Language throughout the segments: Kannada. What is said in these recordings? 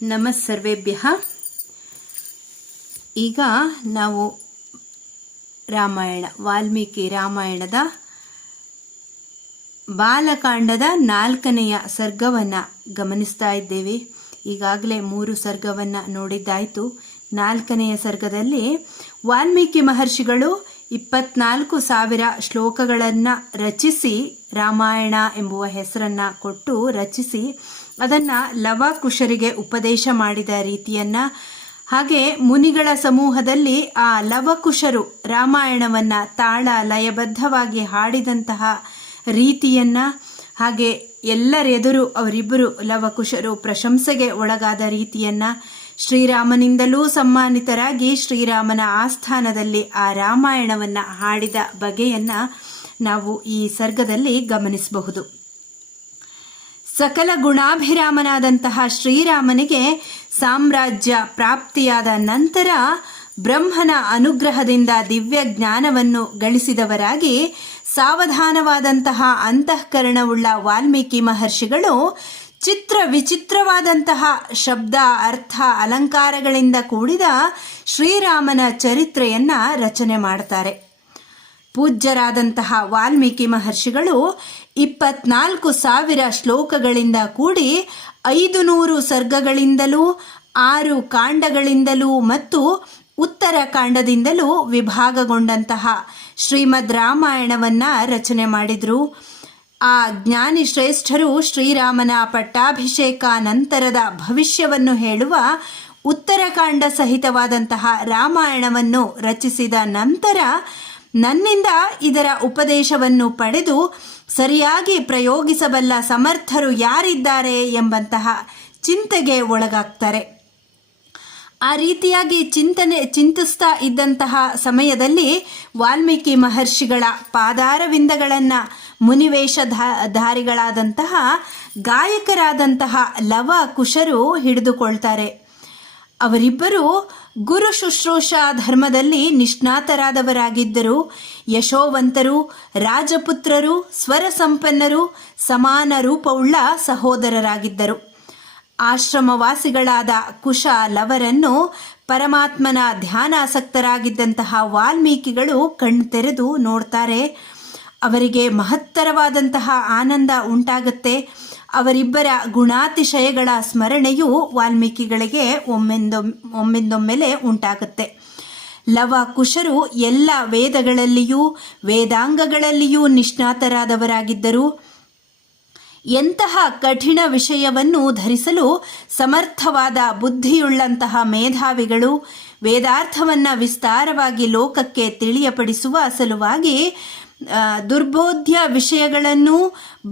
ನಮಸ್ಸರ್ವೇಭ್ಯಃ. ಈಗ ನಾವು ವಾಲ್ಮೀಕಿ ರಾಮಾಯಣದ ಬಾಲಕಾಂಡದ 4ನೆಯ ಸರ್ಗವನ್ನು ಗಮನಿಸ್ತಾ ಇದ್ದೇವೆ. ಈಗಾಗಲೇ 3 ಸರ್ಗವನ್ನು ನೋಡಿದ್ದಾಯಿತು. 4ನೆಯ ಸರ್ಗದಲ್ಲಿ ವಾಲ್ಮೀಕಿ ಮಹರ್ಷಿಗಳು 24,000 ಶ್ಲೋಕಗಳನ್ನು ರಚಿಸಿ, ರಾಮಾಯಣ ಎಂಬುವ ಹೆಸರನ್ನು ಕೊಟ್ಟು ರಚಿಸಿ ಅದನ್ನು ಲವಕುಶರಿಗೆ ಉಪದೇಶ ಮಾಡಿದ ರೀತಿಯನ್ನು, ಹಾಗೆ ಮುನಿಗಳ ಸಮೂಹದಲ್ಲಿ ಆ ಲವಕುಶರು ರಾಮಾಯಣವನ್ನು ತಾಳ ಲಯಬದ್ಧವಾಗಿ ಹಾಡಿದಂತಹ ರೀತಿಯನ್ನು, ಹಾಗೆ ಎಲ್ಲರೆದುರು ಅವರಿಬ್ಬರು ಲವಕುಶರು ಪ್ರಶಂಸೆಗೆ ಒಳಗಾದ ರೀತಿಯನ್ನು, ಶ್ರೀರಾಮನಿಂದಲೂ ಸಮ್ಮಾನಿತರಾಗಿ ಶ್ರೀರಾಮನ ಆಸ್ಥಾನದಲ್ಲಿ ಆ ರಾಮಾಯಣವನ್ನು ಹಾಡಿದ ಬಗೆಯನ್ನು ನಾವು ಈ ಸರ್ಗದಲ್ಲಿ ಗಮನಿಸಬಹುದು. ಸಕಲ ಗುಣಾಭಿರಾಮನಾದಂತಹ ಶ್ರೀರಾಮನಿಗೆ ಸಾಮ್ರಾಜ್ಯ ಪ್ರಾಪ್ತಿಯಾದ ನಂತರ ಬ್ರಹ್ಮನ ಅನುಗ್ರಹದಿಂದ ದಿವ್ಯ ಜ್ಞಾನವನ್ನು ಗಳಿಸಿದವರಾಗಿ ಸಾವಧಾನವಾದಂತಹ ಅಂತಃಕರಣವುಳ್ಳ ವಾಲ್ಮೀಕಿ ಮಹರ್ಷಿಗಳು ಚಿತ್ರ ವಿಚಿತ್ರವಾದಂತಹ ಶಬ್ದ, ಅರ್ಥ, ಅಲಂಕಾರಗಳಿಂದ ಕೂಡಿದ ಶ್ರೀರಾಮನ ಚರಿತ್ರೆಯನ್ನು ರಚನೆ ಮಾಡ್ತಾರೆ. ಪೂಜ್ಯರಾದಂತಹ ವಾಲ್ಮೀಕಿ ಮಹರ್ಷಿಗಳು 24,000 ಶ್ಲೋಕಗಳಿಂದ ಕೂಡಿ 500 ಸರ್ಗಗಳಿಂದಲೂ 6 ಕಾಂಡಗಳಿಂದಲೂ ಮತ್ತು ಉತ್ತರ ಕಾಂಡದಿಂದಲೂ ವಿಭಾಗಗೊಂಡಂತಹ ಶ್ರೀಮದ್ ರಾಮಾಯಣವನ್ನು ರಚನೆ ಮಾಡಿದರು. ಆ ಜ್ಞಾನಿ ಶ್ರೇಷ್ಠರು ಶ್ರೀರಾಮನ ಪಟ್ಟಾಭಿಷೇಕ ನಂತರದ ಭವಿಷ್ಯವನ್ನು ಹೇಳುವ ಉತ್ತರಕಾಂಡ ಸಹಿತವಾದಂತಹ ರಾಮಾಯಣವನ್ನು ರಚಿಸಿದ ನಂತರ ನನ್ನಿಂದ ಇದರ ಉಪದೇಶವನ್ನು ಪಡೆದು ಸರಿಯಾಗಿ ಪ್ರಯೋಗಿಸಬಲ್ಲ ಸಮರ್ಥರು ಯಾರಿದ್ದಾರೆ ಎಂಬಂತಹ ಚಿಂತೆಗೆ ಒಳಗಾಗ್ತಾರೆ. ಆ ರೀತಿಯಾಗಿ ಚಿಂತಿಸ್ತಾ ಇದ್ದಂತಹ ಸಮಯದಲ್ಲಿ ವಾಲ್ಮೀಕಿ ಮಹರ್ಷಿಗಳ ಪಾದಾರವಿಂದಗಳನ್ನು ಮುನಿವೇಷಧಾರಿಗಳಾದಂತಹ ಗಾಯಕರಾದಂತಹ ಲವಕುಶರು ಹಿಡಿದುಕೊಳ್ತಾರೆ. ಅವರಿಬ್ಬರು ಗುರು ಶುಶ್ರೂಷಾ ಧರ್ಮದಲ್ಲಿ ನಿಷ್ಣಾತರಾದವರಾಗಿದ್ದರು. ಯಶೋವಂತರು, ರಾಜಪುತ್ರರು, ಸ್ವರ ಸಂಪನ್ನರು, ಸಮಾನ ರೂಪವುಳ್ಳ ಸಹೋದರರಾಗಿದ್ದರು. ಆಶ್ರಮವಾಸಿಗಳಾದ ಕುಶ ಲವರನ್ನು ಪರಮಾತ್ಮನ ಧ್ಯಾನಾಸಕ್ತರಾಗಿದ್ದಂತಹ ವಾಲ್ಮೀಕಿಗಳು ಕಣ್ಣು ತೆರೆದು ನೋಡ್ತಾರೆ. ಅವರಿಗೆ ಮಹತ್ತರವಾದಂತಹ ಆನಂದ ಉಂಟಾಗುತ್ತೆ. ಅವರಿಬ್ಬರ ಗುಣಾತಿಶಯಗಳ ಸ್ಮರಣೆಯು ವಾಲ್ಮೀಕಿಗಳಿಗೆ ಒಮ್ಮಿಂದೊಮ್ಮೆಲೆ ಉಂಟಾಗುತ್ತೆ. ಲವಕುಶರು ಎಲ್ಲ ವೇದಗಳಲ್ಲಿಯೂ ವೇದಾಂಗಗಳಲ್ಲಿಯೂ ನಿಷ್ಣಾತರಾದವರಾಗಿದ್ದರು. ಎಂತಹ ಕಠಿಣ ವಿಷಯವನ್ನು ಧರಿಸಲು ಸಮರ್ಥವಾದ ಬುದ್ಧಿಯುಳ್ಳಂತಹ ಮೇಧಾವಿಗಳು ವೇದಾರ್ಥವನ್ನು ವಿಸ್ತಾರವಾಗಿ ಲೋಕಕ್ಕೆ ತಿಳಿಯಪಡಿಸುವ ಸಲುವಾಗಿ ದುರ್ಬೋಧ್ಯ ವಿಷಯಗಳನ್ನು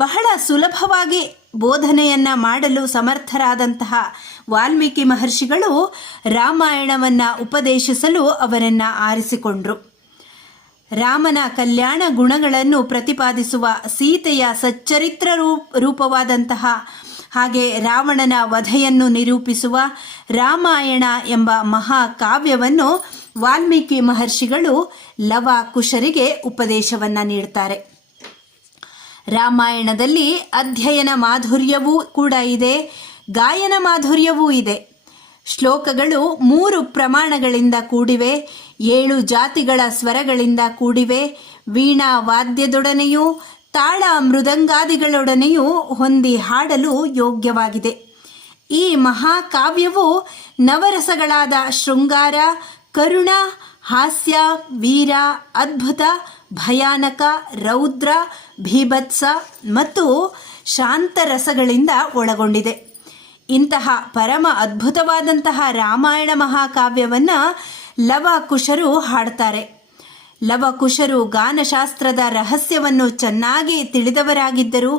ಬಹಳ ಸುಲಭವಾಗಿ ಬೋಧನೆಯನ್ನು ಮಾಡಲು ಸಮರ್ಥರಾದಂತಹ ವಾಲ್ಮೀಕಿ ಮಹರ್ಷಿಗಳು ರಾಮಾಯಣವನ್ನು ಉಪದೇಶಿಸಲು ಅವರನ್ನು ಆರಿಸಿಕೊಂಡರು. ರಾಮನ ಕಲ್ಯಾಣ ಗುಣಗಳನ್ನು ಪ್ರತಿಪಾದಿಸುವ ಸೀತೆಯ ಸಚ್ಚರಿತ್ರ ರೂಪವಾದಂತಹ ಹಾಗೆ ರಾವಣನ ವಧೆಯನ್ನು ನಿರೂಪಿಸುವ ರಾಮಾಯಣ ಎಂಬ ಮಹಾಕಾವ್ಯವನ್ನು ವಾಲ್ಮೀಕಿ ಮಹರ್ಷಿಗಳು ಲವಕುಶರಿಗೆ ಉಪದೇಶವನ್ನು ನೀಡ್ತಾರೆ. ರಾಮಾಯಣದಲ್ಲಿ ಅಧ್ಯಯನ ಮಾಧುರ್ಯವೂ ಕೂಡ ಇದೆ, ಗಾಯನ ಮಾಧುರ್ಯವೂ ಇದೆ. ಶ್ಲೋಕಗಳು 3 ಪ್ರಮಾಣಗಳಿಂದ ಕೂಡಿವೆ, 7 ಜಾತಿಗಳ ಸ್ವರಗಳಿಂದ ಕೂಡಿವೆ, ವೀಣಾ ವಾದ್ಯದೊಡನೆಯೂ ತಾಳ ಮೃದಂಗಾದಿಗಳೊಡನೆಯೂ ಹೊಂದಿ ಹಾಡಲು ಯೋಗ್ಯವಾಗಿದೆ. ಈ ಮಹಾಕಾವ್ಯವು ನವರಸಗಳಾದ ಶೃಂಗಾರ, ಕರುಣ, ಹಾಸ್ಯ, ವೀರ, ಅದ್ಭುತ, ಭಯಾನಕ, ರೌದ್ರ, ಭೀಭತ್ಸ ಮತ್ತು ಶಾಂತರಸಗಳಿಂದ ಒಳಗೊಂಡಿದೆ. ಇಂತಹ ಪರಮ ಅದ್ಭುತವಾದಂತಹ ರಾಮಾಯಣ ಮಹಾಕಾವ್ಯವನ್ನು ಲವಕುಶರು ಹಾಡ್ತಾರೆ. ಲವಕುಶರು ಗಾನಶಾಸ್ತ್ರದ ರಹಸ್ಯವನ್ನು ಚೆನ್ನಾಗಿ ತಿಳಿದವರಾಗಿದ್ದರು.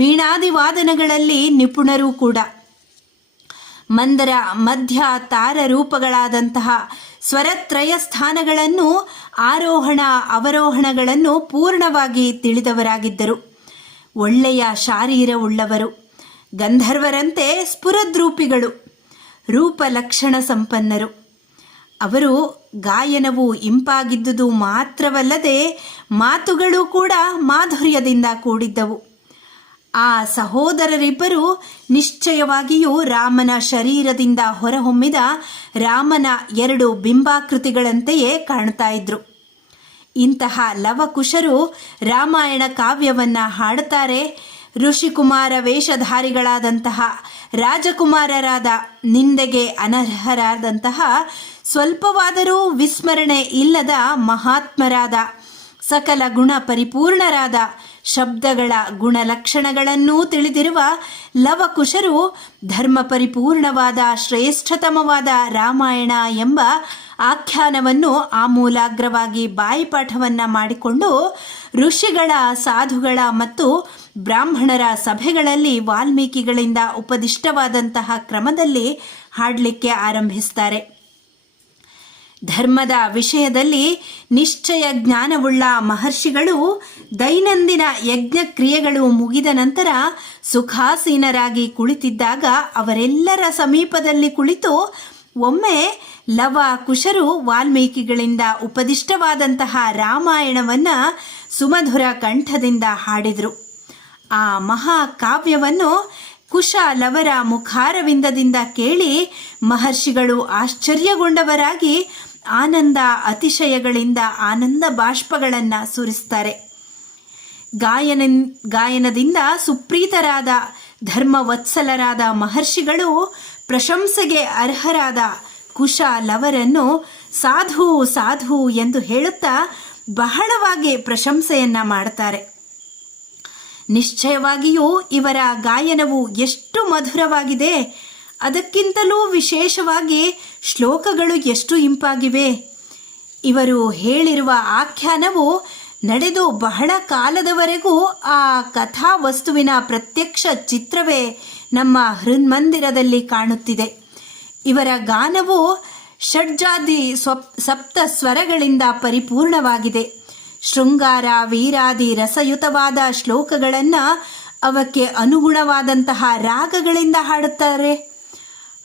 ವೀಣಾದಿವಾದನಗಳಲ್ಲಿ ನಿಪುಣರೂ ಕೂಡ. ಮಂದರ, ಮಧ್ಯ, ತಾರ ರೂಪಗಳಾದಂತಹ ಸ್ವರತ್ರಯ ಸ್ಥಾನಗಳನ್ನು, ಆರೋಹಣ ಅವರೋಹಣಗಳನ್ನು ಪೂರ್ಣವಾಗಿ ತಿಳಿದವರಾಗಿದ್ದರು. ಒಳ್ಳೆಯ ಶಾರೀರವುಳ್ಳವರು, ಗಂಧರ್ವರಂತೆ ಸ್ಫುರದ್ರೂಪಿಗಳು, ರೂಪಲಕ್ಷಣ ಸಂಪನ್ನರು. ಅವರು ಗಾಯನವು ಇಂಪಾಗಿದ್ದುದು ಮಾತ್ರವಲ್ಲದೆ ಮಾತುಗಳು ಕೂಡ ಮಾಧುರ್ಯದಿಂದ ಕೂಡಿದ್ದವು. ಆ ಸಹೋದರರಿಬ್ಬರು ನಿಶ್ಚಯವಾಗಿಯೂ ರಾಮನ ಶರೀರದಿಂದ ಹೊರಹೊಮ್ಮಿದ ರಾಮನ 2 ಬಿಂಬಾಕೃತಿಗಳಂತೆಯೇ ಕಾಣ್ತಾ ಇದ್ರು. ಇಂತಹ ಲವಕುಶರು ರಾಮಾಯಣ ಕಾವ್ಯವನ್ನು ಹಾಡುತ್ತಾರೆ. ಋಷಿಕುಮಾರ ವೇಷಧಾರಿಗಳಾದಂತಹ ರಾಜಕುಮಾರರಾದ ನಿಂದೆಗೆ ಅನರ್ಹರಾದಂತಹ ಸ್ವಲ್ಪವಾದರೂ ವಿಸ್ಮರಣೆ ಇಲ್ಲದ ಮಹಾತ್ಮರಾದ ಸಕಲ ಗುಣ ಪರಿಪೂರ್ಣರಾದ ಶಬ್ದಗಳ ಗುಣಲಕ್ಷಣಗಳನ್ನೂ ತಿಳಿದಿರುವ ಲವಕುಶರು ಧರ್ಮ ಪರಿಪೂರ್ಣವಾದ ಶ್ರೇಷ್ಠತಮವಾದ ರಾಮಾಯಣ ಎಂಬ ಆಖ್ಯಾನವನ್ನು ಆಮೂಲಾಗ್ರವಾಗಿ ಬಾಯಿಪಾಠವನ್ನು ಮಾಡಿಕೊಂಡು ಋಷಿಗಳ, ಸಾಧುಗಳ ಮತ್ತು ಬ್ರಾಹ್ಮಣರ ಸಭೆಗಳಲ್ಲಿ ವಾಲ್ಮೀಕಿಗಳಿಂದ ಉಪದಿಷ್ಟವಾದಂತಹ ಕ್ರಮದಲ್ಲಿ ಹಾಡಲಿಕ್ಕೆ ಆರಂಭಿಸ್ತಾರೆ. ಧರ್ಮದ ವಿಷಯದಲ್ಲಿ ನಿಶ್ಚಯ ಜ್ಞಾನವುಳ್ಳ ಮಹರ್ಷಿಗಳು ದೈನಂದಿನ ಯಜ್ಞ ಕ್ರಿಯೆಗಳು ಮುಗಿದ ನಂತರ ಸುಖಾಸೀನರಾಗಿ ಕುಳಿತಿದ್ದಾಗ ಅವರೆಲ್ಲರ ಸಮೀಪದಲ್ಲಿ ಕುಳಿತು ಒಮ್ಮೆ ಲವ ಕುಶರು ವಾಲ್ಮೀಕಿಗಳಿಂದ ಉಪದಿಷ್ಟವಾದಂತಹ ರಾಮಾಯಣವನ್ನು ಸುಮಧುರ ಕಂಠದಿಂದ ಹಾಡಿದರು. ಆ ಮಹಾಕಾವ್ಯವನ್ನು ಕುಶ ಲವರ ಮುಖಾರವಿಂದದಿಂದ ಕೇಳಿ ಮಹರ್ಷಿಗಳು ಆಶ್ಚರ್ಯಗೊಂಡವರಾಗಿ ಆನಂದ ಅತಿಶಯಗಳಿಂದ ಆನಂದ ಬಾಷ್ಪಗಳನ್ನು ಸುರಿಸ್ತಾರೆ. ಗಾಯನದಿಂದ ಸುಪ್ರೀತರಾದ ಧರ್ಮವತ್ಸಲರಾದ ಮಹರ್ಷಿಗಳು ಪ್ರಶಂಸೆಗೆ ಅರ್ಹರಾದ ಕುಶ ಲವರನ್ನು ಸಾಧು ಸಾಧು ಎಂದು ಹೇಳುತ್ತಾ ಬಹಳವಾಗಿ ಪ್ರಶಂಸೆಯನ್ನು ಮಾಡ್ತಾರೆ. ನಿಶ್ಚಯವಾಗಿಯೂ ಇವರ ಗಾಯನವು ಎಷ್ಟು ಮಧುರವಾಗಿದೆ, ಅದಕ್ಕಿಂತಲೂ ವಿಶೇಷವಾಗಿ ಶ್ಲೋಕಗಳು ಎಷ್ಟು ಇಂಪಾಗಿವೆ. ಇವರು ಹೇಳಿರುವ ಆಖ್ಯಾನವು ನಡೆದು ಬಹಳ ಕಾಲದವರೆಗೂ ಆ ಕಥಾ ವಸ್ತುವಿನ ಪ್ರತ್ಯಕ್ಷ ಚಿತ್ರವೇ ನಮ್ಮ ಹೃನ್ಮಂದಿರದಲ್ಲಿ ಕಾಣುತ್ತಿದೆ. ಇವರ ಗಾನವು ಷಡ್ಜಾದಿ ಸಪ್ತ ಸ್ವರಗಳಿಂದ ಪರಿಪೂರ್ಣವಾಗಿದೆ. ಶೃಂಗಾರ ವೀರಾದಿ ರಸಯುತವಾದ ಶ್ಲೋಕಗಳನ್ನು ಅವಕ್ಕೆ ಅನುಗುಣವಾದಂತಹ ರಾಗಗಳಿಂದ ಹಾಡುತ್ತಾರೆ.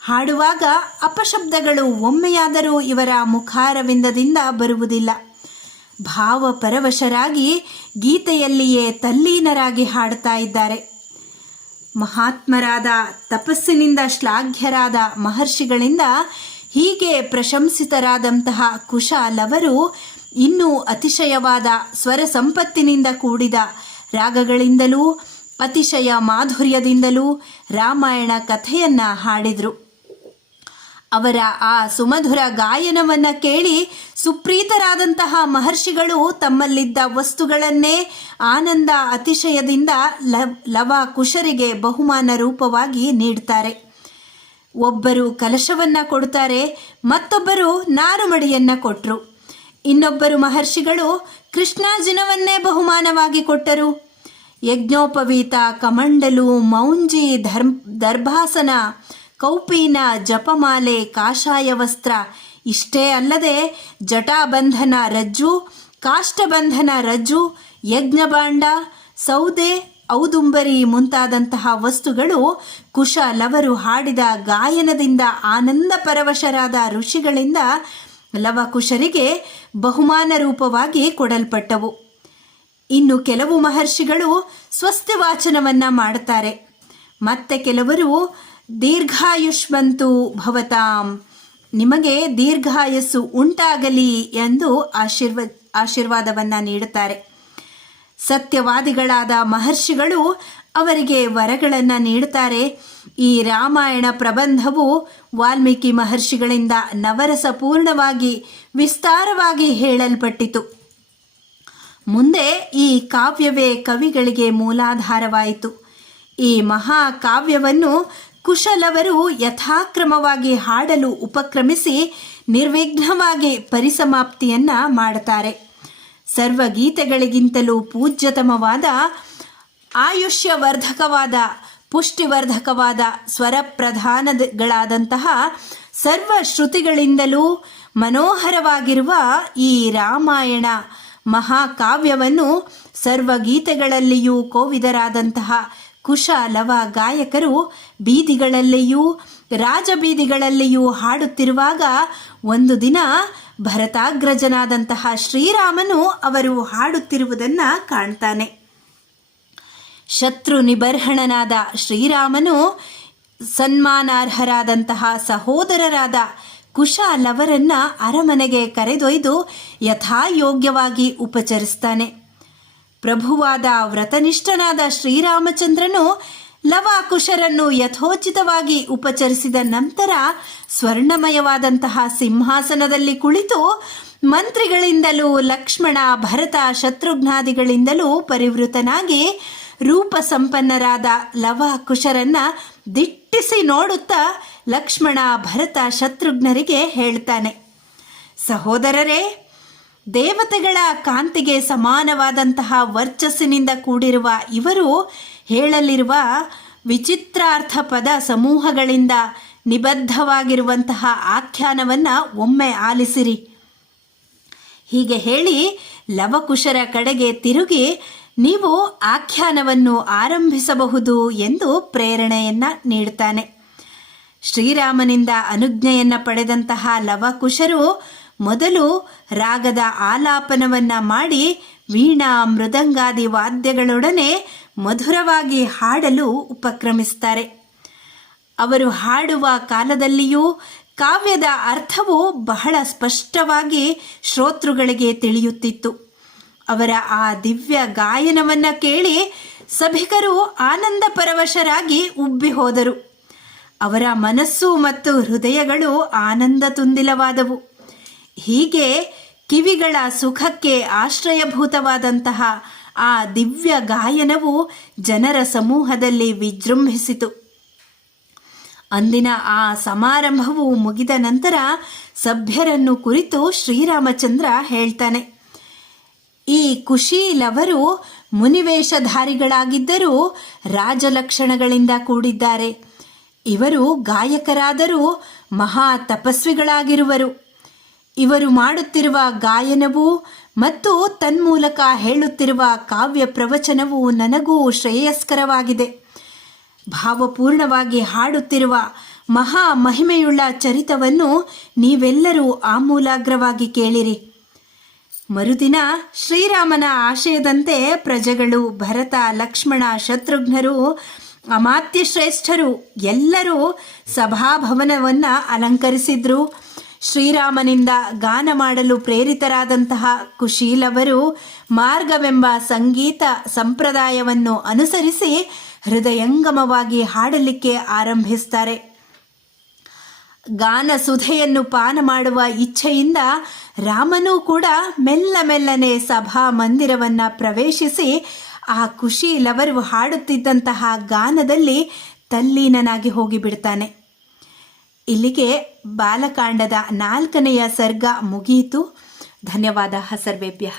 ಹಾಡುವಾಗ ಅಪಶಬ್ದಗಳು ಒಮ್ಮೆಯಾದರೂ ಇವರ ಮುಖಾರವಿಂದದಿಂದ ಬರುವುದಿಲ್ಲ. ಭಾವಪರವಶರಾಗಿ ಗೀತೆಯಲ್ಲಿಯೇ ತಲ್ಲೀನರಾಗಿ ಹಾಡುತ್ತಾ ಇದ್ದಾರೆ. ಮಹಾತ್ಮರಾದ ತಪಸ್ಸಿನಿಂದ ಶ್ಲಾಘ್ಯರಾದ ಮಹರ್ಷಿಗಳಿಂದ ಹೀಗೆ ಪ್ರಶಂಸಿತರಾದಂತಹ ಕುಶ ಲವರು ಇನ್ನೂ ಅತಿಶಯವಾದ ಸ್ವರ ಸಂಪತ್ತಿನಿಂದ ಕೂಡಿದ ರಾಗಗಳಿಂದಲೂ ಅತಿಶಯ ಮಾಧುರ್ಯದಿಂದಲೂ ರಾಮಾಯಣ ಕಥೆಯನ್ನು ಹಾಡಿದರು. ಅವರ ಆ ಸುಮಧುರ ಗಾಯನವನ್ನು ಕೇಳಿ ಸುಪ್ರೀತರಾದಂತಹ ಮಹರ್ಷಿಗಳು ತಮ್ಮಲ್ಲಿದ್ದ ವಸ್ತುಗಳನ್ನೇ ಆನಂದ ಅತಿಶಯದಿಂದ ಲವ ಕುಶರಿಗೆ ಬಹುಮಾನ ರೂಪವಾಗಿ ನೀಡ್ತಾರೆ. ಒಬ್ಬರು ಕಲಶವನ್ನು ಕೊಡ್ತಾರೆ, ಮತ್ತೊಬ್ಬರು ನಾರುಮಡಿಯನ್ನು ಕೊಟ್ಟರು. ಇನ್ನೊಬ್ಬರು ಮಹರ್ಷಿಗಳು ಕೃಷ್ಣಾರ್ಜುನವನ್ನೇ ಬಹುಮಾನವಾಗಿ ಕೊಟ್ಟರು. ಯಜ್ಞೋಪವೀತ, ಕಮಂಡಲು, ಮೌಂಜಿ, ದರ್ಭಾಸನ, ಕೌಪೀನ, ಜಪಮಾಲೆ, ಕಾಷಾಯ ವಸ್ತ್ರ ಇಷ್ಟೇ ಅಲ್ಲದೆ ಜಟಾಬಂಧನ ರಜ್ಜು, ಕಾಷ್ಟಬಂಧನ ರಜ್ಜು, ಯಜ್ಞಭಾಂಡ, ಸೌದೆ, ಔದುಂಬರಿ ಮುಂತಾದಂತಹ ವಸ್ತುಗಳು ಕುಶ ಲವರು ಹಾಡಿದ ಗಾಯನದಿಂದ ಆನಂದ ಪರವಶರಾದ ಋಷಿಗಳಿಂದ ಲವಕುಶರಿಗೆ ಬಹುಮಾನ ರೂಪವಾಗಿ ಕೊಡಲ್ಪಟ್ಟವು. ಇನ್ನು ಕೆಲವು ಮಹರ್ಷಿಗಳು ಸ್ವಸ್ತಿ ವಾಚನವನ್ನು ಮಾಡುತ್ತಾರೆ. ಮತ್ತೆ ಕೆಲವರು ದೀರ್ಘಾಯುಷ್ಮಂತು ಭವತಾಂ, ನಿಮಗೆ ದೀರ್ಘಾಯಸ್ಸು ಉಂಟಾಗಲಿ ಎಂದು ಆಶೀರ್ವಾದವನ್ನು ನೀಡುತ್ತಾರೆ. ಸತ್ಯವಾದಿಗಳಾದ ಮಹರ್ಷಿಗಳು ಅವರಿಗೆ ವರಗಳನ್ನು ನೀಡುತ್ತಾರೆ. ಈ ರಾಮಾಯಣ ಪ್ರಬಂಧವು ವಾಲ್ಮೀಕಿ ಮಹರ್ಷಿಗಳಿಂದ ನವರಸಪೂರ್ಣವಾಗಿ ವಿಸ್ತಾರವಾಗಿ ಹೇಳಲ್ಪಟ್ಟಿತು. ಮುಂದೆ ಈ ಕಾವ್ಯವೇ ಕವಿಗಳಿಗೆ ಮೂಲಾಧಾರವಾಯಿತು. ಈ ಮಹಾಕಾವ್ಯವನ್ನು ಕುಶಲವರು ಯಥಾಕ್ರಮವಾಗಿ ಹಾಡಲು ಉಪಕ್ರಮಿಸಿ ನಿರ್ವಿಘ್ನವಾಗಿ ಪರಿಸಮಾಪ್ತಿಯನ್ನು ಮಾಡುತ್ತಾರೆ. ಸರ್ವಗೀತೆಗಳಿಗಿಂತಲೂ ಪೂಜ್ಯತಮವಾದ, ಆಯುಷ್ಯವರ್ಧಕವಾದ, ಪುಷ್ಟಿವರ್ಧಕವಾದ, ಸ್ವರಪ್ರಧಾನಗಳಾದಂತಹ ಸರ್ವ ಶ್ರುತಿಗಳಿಂದಲೂ ಮನೋಹರವಾಗಿರುವ ಈ ರಾಮಾಯಣ ಮಹಾಕಾವ್ಯವನ್ನು ಸರ್ವಗೀತೆಗಳಲ್ಲಿಯೂ ಕೋವಿದರಾದಂತಹ ಕುಶ ಲವ ಗಾಯಕರು ಬೀದಿಗಳಲ್ಲಿಯೂ ರಾಜಬೀದಿಗಳಲ್ಲಿಯೂ ಹಾಡುತ್ತಿರುವಾಗ ಒಂದು ದಿನ ಭರತಾಗ್ರಜನಾದಂತಹ ಶ್ರೀರಾಮನು ಅವರು ಹಾಡುತ್ತಿರುವುದನ್ನು ಕಾಣ್ತಾನೆ. ಶತ್ರು ನಿಬರ್ಹಣನಾದ ಶ್ರೀರಾಮನು ಸನ್ಮಾನಾರ್ಹರಾದಂತಹ ಸಹೋದರರಾದ ಕುಶಾಲವರನ್ನ ಅರಮನೆಗೆ ಕರೆದೊಯ್ದು ಯಥಾಯೋಗ್ಯವಾಗಿ ಉಪಚರಿಸ್ತಾನೆ. ಪ್ರಭುವಾದ ವ್ರತನಿಷ್ಠನಾದ ಶ್ರೀರಾಮಚಂದ್ರನು ಲವಾಕುಶರನ್ನು ಯಥೋಚಿತವಾಗಿ ಉಪಚರಿಸಿದ ನಂತರ ಸ್ವರ್ಣಮಯವಾದಂತಹ ಸಿಂಹಾಸನದಲ್ಲಿ ಕುಳಿತು ಮಂತ್ರಿಗಳಿಂದಲೂ ಲಕ್ಷ್ಮಣ, ಭರತ, ಶತ್ರುಘ್ನಾದಿಗಳಿಂದಲೂ ಪರಿವೃತನಾಗಿ ರೂಪ ಸಂಪನ್ನರಾದ ಲವಾಕುಶರನ್ನ ದಿಟ್ಟಿಸಿ ನೋಡುತ್ತಾ ಲಕ್ಷ್ಮಣ, ಭರತ, ಶತ್ರುಘ್ನರಿಗೆ ಹೇಳ್ತಾನೆ, ಸಹೋದರರೇ, ದೇವತೆಗಳ ಕಾಂತಿಗೆ ಸಮಾನವಾದಂತಹ ವರ್ಚಸ್ಸಿನಿಂದ ಕೂಡಿರುವ ಇವರು ಹೇಳಲಿರುವ ವಿಚಿತ್ರಾರ್ಥ ಪದ ಸಮೂಹಗಳಿಂದ ನಿಬದ್ಧವಾಗಿರುವಂತಹ ಆಖ್ಯಾನವನ್ನು ಒಮ್ಮೆ ಆಲಿಸಿರಿ. ಹೀಗೆ ಹೇಳಿ ಲವಕುಶರ ಕಡೆಗೆ ತಿರುಗಿ ನೀವು ಆಖ್ಯಾನವನ್ನು ಆರಂಭಿಸಬಹುದು ಎಂದು ಪ್ರೇರಣೆಯನ್ನು ನೀಡ್ತಾನೆ. ಶ್ರೀರಾಮನಿಂದ ಅನುಜ್ಞೆಯನ್ನು ಪಡೆದಂತಹ ಲವಕುಶರು ಮೊದಲು ರಾಗದ ಆಲಾಪನವನ್ನು ಮಾಡಿ ವೀಣಾ ಮೃದಂಗಾದಿ ವಾದ್ಯಗಳೊಡನೆ ಮಧುರವಾಗಿ ಹಾಡಲು ಉಪಕ್ರಮಿಸ್ತಾರೆ. ಅವರು ಹಾಡುವ ಕಾಲದಲ್ಲಿಯೂ ಕಾವ್ಯದ ಅರ್ಥವು ಬಹಳ ಸ್ಪಷ್ಟವಾಗಿ ಶ್ರೋತೃಗಳಿಗೆ ತಿಳಿಯುತ್ತಿತ್ತು. ಅವರ ಆ ದಿವ್ಯ ಗಾಯನವನ್ನು ಕೇಳಿ ಸಭಿಕರು ಆನಂದ ಪರವಶರಾಗಿ ಉಬ್ಬಿ ಹೋದರು. ಅವರ ಮನಸ್ಸು ಮತ್ತು ಹೃದಯಗಳು ಆನಂದ ತುಂದಿಲವಾದವು. ಹೀಗೆ ಕಿವಿಗಳ ಸುಖಕ್ಕೆ ಆಶ್ರಯಭೂತವಾದಂತಹ ಆ ದಿವ್ಯ ಗಾಯನವು ಜನರ ಸಮೂಹದಲ್ಲಿ ವಿಜೃಂಭಿಸಿತು. ಅಂದಿನ ಆ ಸಮಾರಂಭವು ಮುಗಿದ ನಂತರ ಸಭ್ಯರನ್ನು ಕುರಿತು ಶ್ರೀರಾಮಚಂದ್ರ ಹೇಳ್ತಾನೆ, ಈ ಕುಶೀಲವರು ಮುನಿವೇಷಧಾರಿಗಳಾಗಿದ್ದರೂ ರಾಜಲಕ್ಷಣಗಳಿಂದ ಕೂಡಿದ್ದಾರೆ. ಇವರು ಗಾಯಕರಾದರೂ ಮಹಾ ತಪಸ್ವಿಗಳಾಗಿರುವರು. ಇವರು ಮಾಡುತ್ತಿರುವ ಗಾಯನವು ಮತ್ತು ತನ್ಮೂಲಕ ಹೇಳುತ್ತಿರುವ ಕಾವ್ಯ ಪ್ರವಚನವು ನನಗೂ ಶ್ರೇಯಸ್ಕರವಾಗಿದೆ. ಭಾವಪೂರ್ಣವಾಗಿ ಹಾಡುತ್ತಿರುವ ಮಹಾ ಮಹಿಮೆಯುಳ್ಳ ಚರಿತವನ್ನು ನೀವೆಲ್ಲರೂ ಆಮೂಲಾಗ್ರವಾಗಿ ಕೇಳಿರಿ. ಮರುದಿನ ಶ್ರೀರಾಮನ ಆಶಯದಂತೆ ಪ್ರಜೆಗಳು, ಭರತ, ಲಕ್ಷ್ಮಣ, ಶತ್ರುಘ್ನರು, ಅಮಾತ್ಯ ಶ್ರೇಷ್ಠರು ಎಲ್ಲರೂ ಸಭಾಭವನವನ್ನು ಅಲಂಕರಿಸಿದ್ರು. ಶ್ರೀರಾಮನಿಂದ ಗಾನ ಮಾಡಲು ಪ್ರೇರಿತರಾದಂತಹ ಕುಶೀಲವರು ಮಾರ್ಗವೆಂಬ ಸಂಗೀತ ಸಂಪ್ರದಾಯವನ್ನು ಅನುಸರಿಸಿ ಹೃದಯಂಗಮವಾಗಿ ಹಾಡಲಿಕ್ಕೆ ಆರಂಭಿಸ್ತಾರೆ. ಗಾನ ಸುಧೆಯನ್ನು ಪಾನ ಮಾಡುವ ಇಚ್ಛೆಯಿಂದ ರಾಮನೂ ಕೂಡ ಮೆಲ್ಲ ಮೆಲ್ಲನೆ ಸಭಾ ಮಂದಿರವನ್ನು ಪ್ರವೇಶಿಸಿ ಆ ಕುಶೀಲವರು ಹಾಡುತ್ತಿದ್ದಂತಹ ಗಾನದಲ್ಲಿ ತಲ್ಲೀನನಾಗಿ ಹೋಗಿಬಿಡ್ತಾನೆ. ಇಲ್ಲಿಗೆ ಬಾಲಕಾಂಡದ 4ನೇ ಸರ್ಗ ಮುಗಿಯಿತು. ಧನ್ಯವಾದ ಸರ್ವೇಭ್ಯಃ.